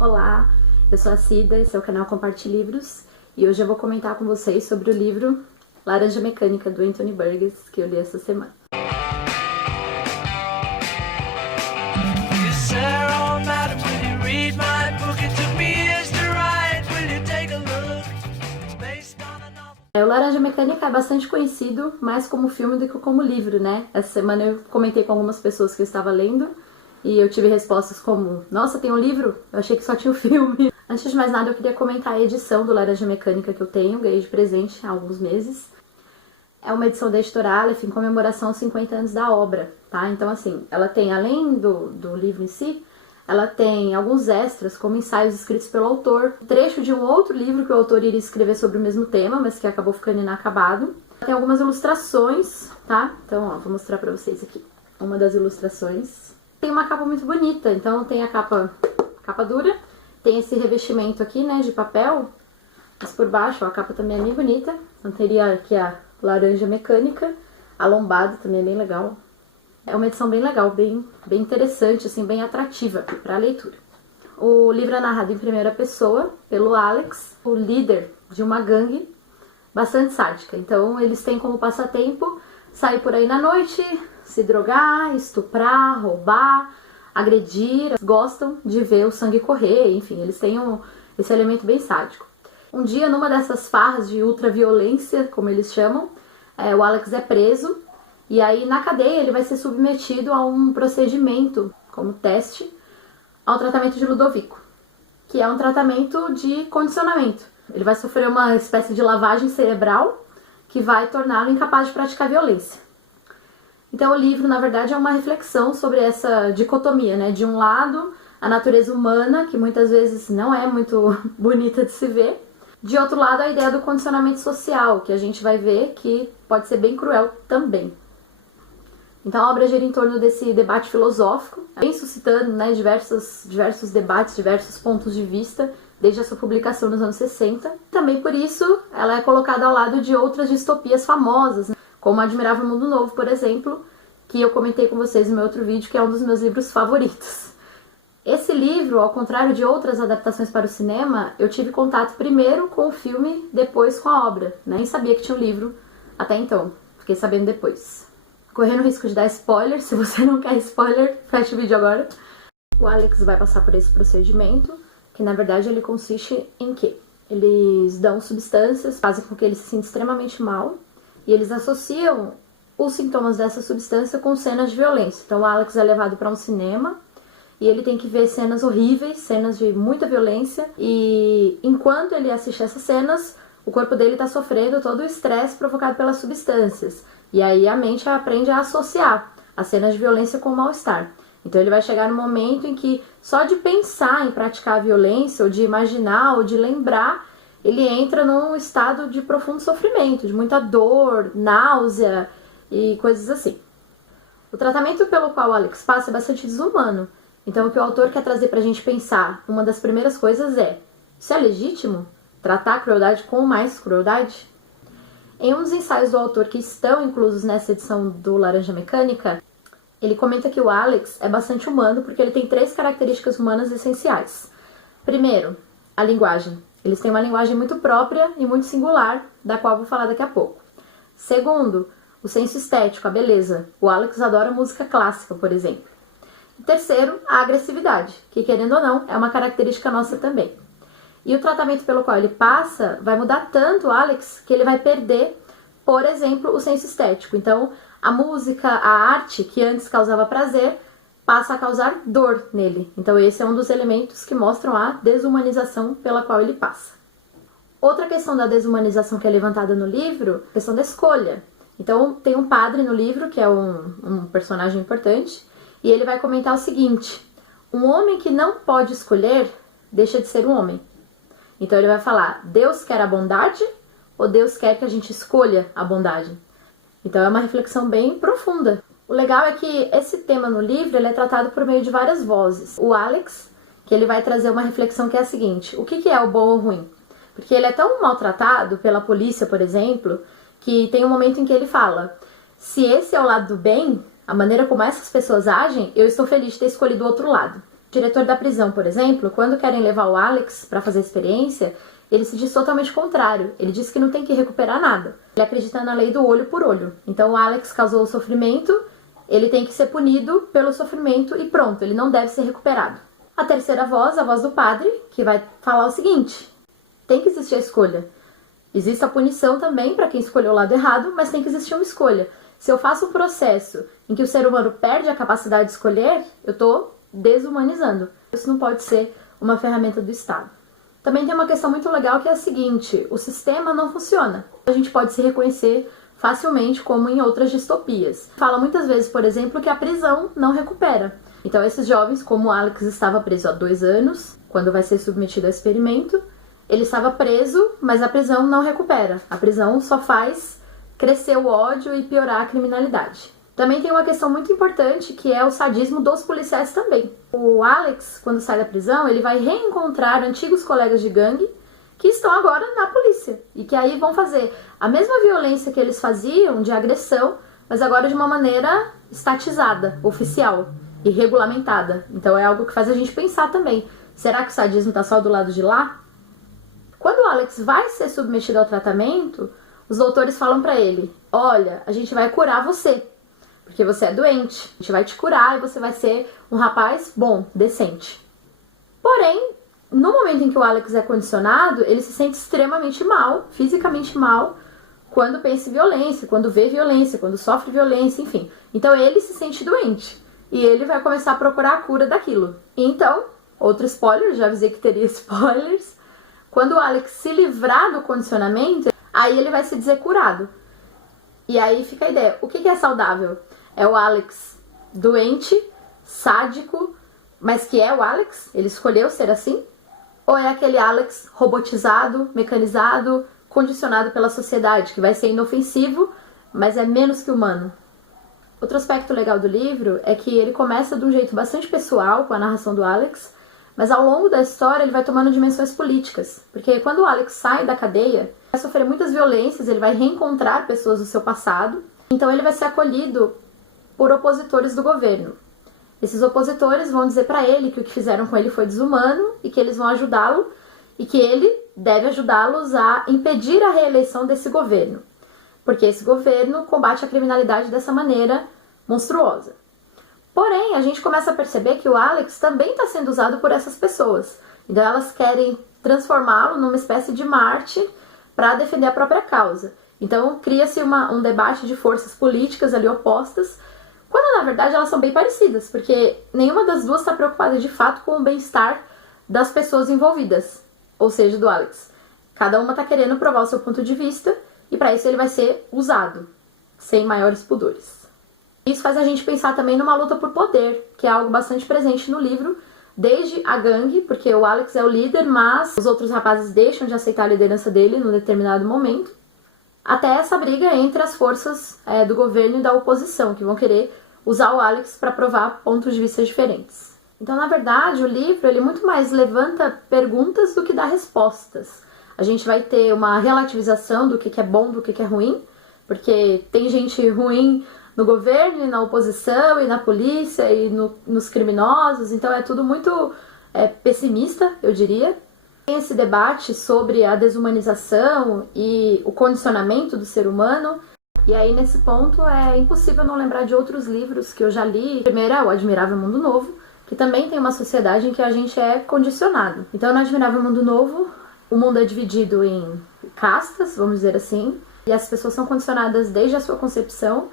Olá, eu sou a Cida, esse é o canal Comparte Livros e hoje eu vou comentar com vocês sobre o livro Laranja Mecânica, do Anthony Burgess, que eu li essa semana. O Laranja Mecânica é bastante conhecido mais como filme do que como livro, né? Essa semana eu comentei com algumas pessoas que eu estava lendo e eu tive respostas como: nossa, tem um livro? Eu achei que só tinha o filme. Antes de mais nada, eu queria comentar a edição do Laranja Mecânica que eu tenho, ganhei de presente há alguns meses. É uma edição da editora Aleph em comemoração aos 50 anos da obra, tá? Então, assim, ela tem, além do livro em si, ela tem alguns extras, como ensaios escritos pelo autor, trecho de um outro livro que o autor iria escrever sobre o mesmo tema, mas que acabou ficando inacabado. Tem algumas ilustrações, tá? Então, ó, vou mostrar pra vocês aqui uma das ilustrações. Tem uma capa muito bonita, então tem a capa dura, tem esse revestimento aqui, né, de papel, mas por baixo, ó, a capa também é bem bonita. Então teria aqui a Laranja Mecânica, a lombada também é bem legal. É uma edição bem legal, bem interessante, assim, bem atrativa para a leitura. O livro é narrado em primeira pessoa pelo Alex, o líder de uma gangue bastante sádica. Então eles têm como passatempo sair por aí na noite, se drogar, estuprar, roubar, agredir. Gostam de ver o sangue correr, enfim, eles têm esse elemento bem sádico. Um dia, numa dessas farras de ultraviolência, como eles chamam, o Alex é preso. E aí, na cadeia, ele vai ser submetido a um procedimento, como teste, ao tratamento de Ludovico, que é um tratamento de condicionamento. Ele vai sofrer uma espécie de lavagem cerebral que vai torná-lo incapaz de praticar violência. Então, o livro, na verdade, é uma reflexão sobre essa dicotomia, né? De um lado, a natureza humana, que muitas vezes não é muito bonita de se ver. De outro lado, a ideia do condicionamento social, que a gente vai ver que pode ser bem cruel também. Então a obra gira em torno desse debate filosófico, vem suscitando, né, diversos debates, diversos pontos de vista, desde a sua publicação nos anos 60. Também por isso ela é colocada ao lado de outras distopias famosas, né, como Admirável Mundo Novo, por exemplo, que eu comentei com vocês no meu outro vídeo, que é um dos meus livros favoritos. Esse livro, ao contrário de outras adaptações para o cinema, eu tive contato primeiro com o filme, depois com a obra. Nem sabia que tinha um livro até então, fiquei sabendo depois. Correndo o risco de dar spoiler, se você não quer spoiler, fecha o vídeo agora. O Alex vai passar por esse procedimento, que na verdade ele consiste em quê? Eles dão substâncias, fazem com que ele se sinta extremamente mal, e eles associam os sintomas dessa substância com cenas de violência. Então o Alex é levado para um cinema, e ele tem que ver cenas horríveis, cenas de muita violência, e enquanto ele assiste essas cenas, o corpo dele está sofrendo todo o estresse provocado pelas substâncias. E aí a mente aprende a associar as cenas de violência com o mal-estar. Então ele vai chegar no momento em que só de pensar em praticar a violência, ou de imaginar, ou de lembrar, ele entra num estado de profundo sofrimento, de muita dor, náusea e coisas assim. O tratamento pelo qual o Alex passa é bastante desumano. Então o que o autor quer trazer pra gente pensar, uma das primeiras coisas é: isso é legítimo? Tratar a crueldade com mais crueldade? Em um dos ensaios do autor que estão inclusos nessa edição do Laranja Mecânica, ele comenta que o Alex é bastante humano porque ele tem 3 características humanas essenciais. Primeiro, a linguagem. Eles têm uma linguagem muito própria e muito singular, da qual eu vou falar daqui a pouco. Segundo, o senso estético, a beleza. O Alex adora música clássica, por exemplo. E terceiro, a agressividade, que querendo ou não, é uma característica nossa também. E o tratamento pelo qual ele passa vai mudar tanto o Alex que ele vai perder, por exemplo, o senso estético. Então, a música, a arte, que antes causava prazer, passa a causar dor nele. Então, esse é um dos elementos que mostram a desumanização pela qual ele passa. Outra questão da desumanização que é levantada no livro, a questão da escolha. Então, tem um padre no livro, que é um personagem importante, e ele vai comentar o seguinte: um homem que não pode escolher deixa de ser um homem. Então ele vai falar: Deus quer a bondade ou Deus quer que a gente escolha a bondade? Então é uma reflexão bem profunda. O legal é que esse tema no livro ele é tratado por meio de várias vozes. O Alex, que ele vai trazer uma reflexão que é a seguinte: o que é o bom ou ruim? Porque ele é tão maltratado pela polícia, por exemplo, que tem um momento em que ele fala: se esse é o lado do bem, a maneira como essas pessoas agem, eu estou feliz de ter escolhido o outro lado. O diretor da prisão, por exemplo, quando querem levar o Alex para fazer a experiência, ele se diz totalmente contrário. Ele diz que não tem que recuperar nada. Ele acredita na lei do olho por olho. Então o Alex causou o sofrimento, ele tem que ser punido pelo sofrimento e pronto, ele não deve ser recuperado. A terceira voz, a voz do padre, que vai falar o seguinte: tem que existir a escolha. Existe a punição também para quem escolheu o lado errado, mas tem que existir uma escolha. Se eu faço um processo em que o ser humano perde a capacidade de escolher, eu estou desumanizando. Isso não pode ser uma ferramenta do Estado. Também tem uma questão muito legal que é a seguinte: o sistema não funciona. A gente pode se reconhecer facilmente como em outras distopias. Fala muitas vezes, por exemplo, que a prisão não recupera. Então esses jovens, como o Alex estava preso há 2 anos, quando vai ser submetido ao experimento, ele estava preso, mas a prisão não recupera. A prisão só faz crescer o ódio e piorar a criminalidade. Também tem uma questão muito importante, que é o sadismo dos policiais também. O Alex, quando sai da prisão, ele vai reencontrar antigos colegas de gangue que estão agora na polícia e que aí vão fazer a mesma violência que eles faziam de agressão, mas agora de uma maneira estatizada, oficial e regulamentada. Então é algo que faz a gente pensar também. Será que o sadismo está só do lado de lá? Quando o Alex vai ser submetido ao tratamento, os doutores falam para ele: olha, a gente vai curar você, porque você é doente. A gente vai te curar e você vai ser um rapaz bom, decente. Porém, no momento em que o Alex é condicionado, ele se sente extremamente mal, fisicamente mal, quando pensa em violência, quando vê violência, quando sofre violência, enfim. Então ele se sente doente e ele vai começar a procurar a cura daquilo. Então, outro spoiler, já avisei que teria spoilers, quando o Alex se livrar do condicionamento, aí ele vai se dizer curado. E aí fica a ideia, o que é saudável? É o Alex doente, sádico, mas que é o Alex? Ele escolheu ser assim? Ou é aquele Alex robotizado, mecanizado, condicionado pela sociedade, que vai ser inofensivo, mas é menos que humano? Outro aspecto legal do livro é que ele começa de um jeito bastante pessoal, com a narração do Alex, mas ao longo da história ele vai tomando dimensões políticas. Porque quando o Alex sai da cadeia, ele vai sofrer muitas violências, ele vai reencontrar pessoas do seu passado, então ele vai ser acolhido por opositores do governo. Esses opositores vão dizer para ele que o que fizeram com ele foi desumano e que eles vão ajudá-lo e que ele deve ajudá-los a impedir a reeleição desse governo, porque esse governo combate a criminalidade dessa maneira monstruosa. Porém, a gente começa a perceber que o Alex também está sendo usado por essas pessoas. Então elas querem transformá-lo numa espécie de Marte para defender a própria causa. Então cria-se um debate de forças políticas ali opostas, quando na verdade elas são bem parecidas, porque nenhuma das duas está preocupada de fato com o bem-estar das pessoas envolvidas, ou seja, do Alex. Cada uma está querendo provar o seu ponto de vista e para isso ele vai ser usado, sem maiores pudores. Isso faz a gente pensar também numa luta por poder, que é algo bastante presente no livro, desde a gangue, porque o Alex é o líder, mas os outros rapazes deixam de aceitar a liderança dele num determinado momento, até essa briga entre as forças do governo e da oposição, que vão querer usar o Alex para provar pontos de vista diferentes. Então, na verdade, o livro ele muito mais levanta perguntas do que dá respostas. A gente vai ter uma relativização do que é bom, do que é ruim, porque tem gente ruim no governo e na oposição e na polícia e nos criminosos, então é tudo muito pessimista, eu diria. Tem esse debate sobre a desumanização e o condicionamento do ser humano, e aí nesse ponto é impossível não lembrar de outros livros que eu já li. O primeiro é O Admirável Mundo Novo, que também tem uma sociedade em que a gente é condicionado. Então no Admirável Mundo Novo, o mundo é dividido em castas, vamos dizer assim, e as pessoas são condicionadas desde a sua concepção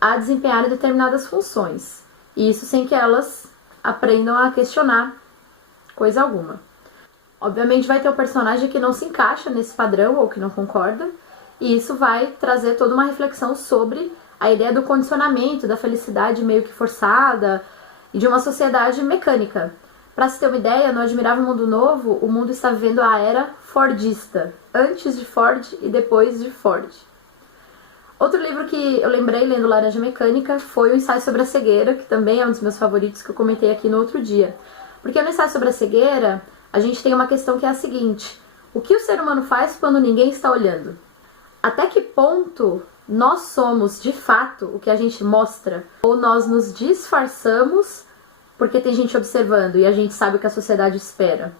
a desempenhar determinadas funções. E isso sem que elas aprendam a questionar coisa alguma. Obviamente vai ter um personagem que não se encaixa nesse padrão ou que não concorda, e isso vai trazer toda uma reflexão sobre a ideia do condicionamento, da felicidade meio que forçada e de uma sociedade mecânica. Para se ter uma ideia, no Admirável Mundo Novo, o mundo está vivendo a era fordista, antes de Ford e depois de Ford. Outro livro que eu lembrei lendo Laranja Mecânica foi o Ensaio sobre a Cegueira, que também é um dos meus favoritos que eu comentei aqui no outro dia. Porque no Ensaio sobre a Cegueira, a gente tem uma questão que é a seguinte: o que o ser humano faz quando ninguém está olhando? Até que ponto nós somos, de fato, o que a gente mostra? Ou nós nos disfarçamos porque tem gente observando e a gente sabe o que a sociedade espera.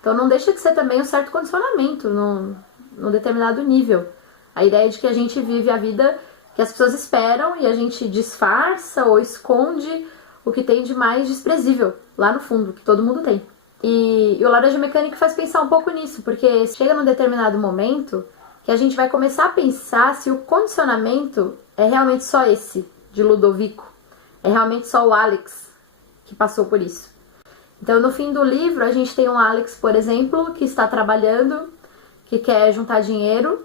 Então não deixa de ser também um certo condicionamento num determinado nível. A ideia de que a gente vive a vida que as pessoas esperam e a gente disfarça ou esconde o que tem de mais desprezível lá no fundo, que todo mundo tem. E o Laranja Mecânica faz pensar um pouco nisso, porque chega num determinado momento que a gente vai começar a pensar se o condicionamento é realmente só esse, de Ludovico. É realmente só o Alex que passou por isso. Então, no fim do livro, a gente tem um Alex, por exemplo, que está trabalhando, que quer juntar dinheiro,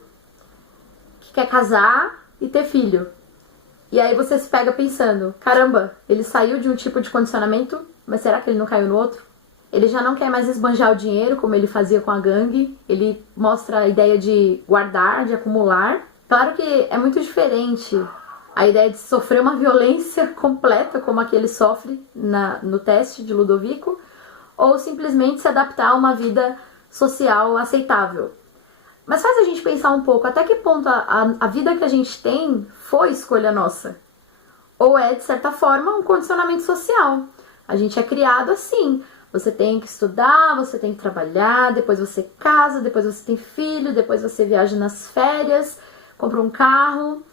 que quer casar e ter filho. E aí você se pega pensando, caramba, ele saiu de um tipo de condicionamento, mas será que ele não caiu no outro? Ele já não quer mais esbanjar o dinheiro, como ele fazia com a gangue. Ele mostra a ideia de guardar, de acumular. Claro que é muito diferente a ideia de sofrer uma violência completa, como a que ele sofre no teste de Ludovico, ou simplesmente se adaptar a uma vida social aceitável. Mas faz a gente pensar um pouco, até que ponto a vida que a gente tem foi escolha nossa? Ou é, de certa forma, um condicionamento social. A gente é criado assim. Você tem que estudar, você tem que trabalhar, depois você casa, depois você tem filho, depois você viaja nas férias, compra um carro.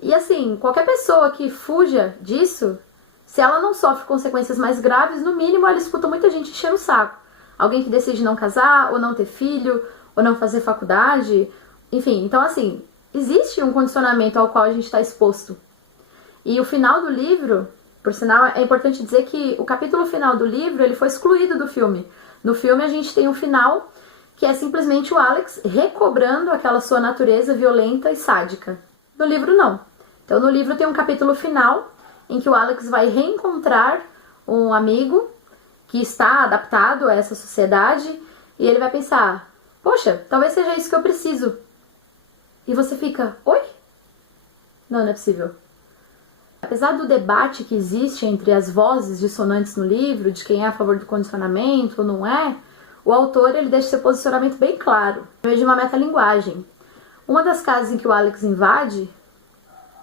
E assim, qualquer pessoa que fuja disso, se ela não sofre consequências mais graves, no mínimo ela escuta muita gente enchendo o saco. Alguém que decide não casar, ou não ter filho, ou não fazer faculdade. Enfim, então assim, existe um condicionamento ao qual a gente está exposto. E o final do livro, por sinal, é importante dizer que o capítulo final do livro ele foi excluído do filme. No filme a gente tem um final que é simplesmente o Alex recobrando aquela sua natureza violenta e sádica. No livro não. Então no livro tem um capítulo final em que o Alex vai reencontrar um amigo que está adaptado a essa sociedade e ele vai pensar, poxa, talvez seja isso que eu preciso. E você fica, oi? Não é possível. Apesar do debate que existe entre as vozes dissonantes no livro, de quem é a favor do condicionamento ou não é, o autor ele deixa seu posicionamento bem claro, no meio de uma metalinguagem. Uma das casas em que o Alex invade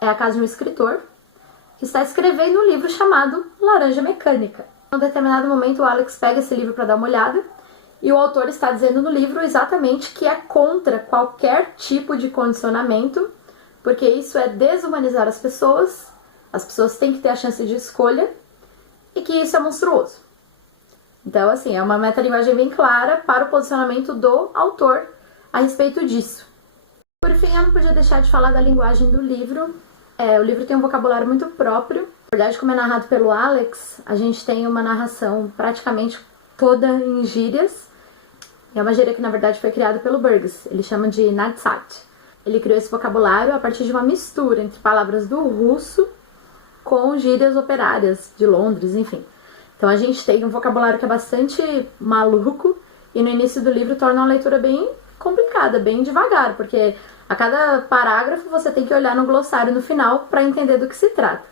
é a casa de um escritor que está escrevendo um livro chamado Laranja Mecânica. Em um determinado momento, o Alex pega esse livro para dar uma olhada e o autor está dizendo no livro exatamente que é contra qualquer tipo de condicionamento, porque isso é desumanizar as pessoas têm que ter a chance de escolha e que isso é monstruoso. Então, assim, é uma metalinguagem bem clara para o posicionamento do autor a respeito disso. Por fim, eu não podia deixar de falar da linguagem do livro. O livro tem um vocabulário muito próprio. Na verdade, como é narrado pelo Alex, a gente tem uma narração praticamente toda em gírias. É uma gíria que, na verdade, foi criada pelo Burgess. Ele chama de nadsat. Ele criou esse vocabulário a partir de uma mistura entre palavras do russo com gírias operárias de Londres, enfim. Então a gente tem um vocabulário que é bastante maluco e no início do livro torna uma leitura bem complicada, bem devagar, porque a cada parágrafo você tem que olhar no glossário no final para entender do que se trata.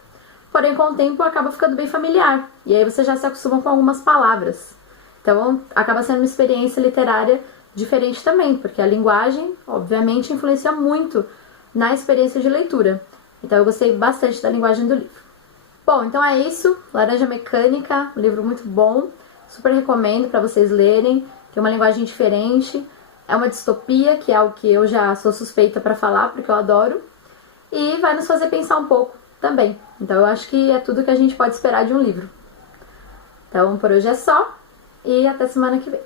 Porém, com o tempo acaba ficando bem familiar e aí você já se acostuma com algumas palavras. Então acaba sendo uma experiência literária diferente também, porque a linguagem, obviamente, influencia muito na experiência de leitura. Então eu gostei bastante da linguagem do livro. Bom, então é isso. Laranja Mecânica, um livro muito bom. Super recomendo para vocês lerem. Tem uma linguagem diferente. É uma distopia, que é algo que eu já sou suspeita para falar, porque eu adoro. E vai nos fazer pensar um pouco também. Então eu acho que é tudo que a gente pode esperar de um livro. Então por hoje é só. E até semana que vem.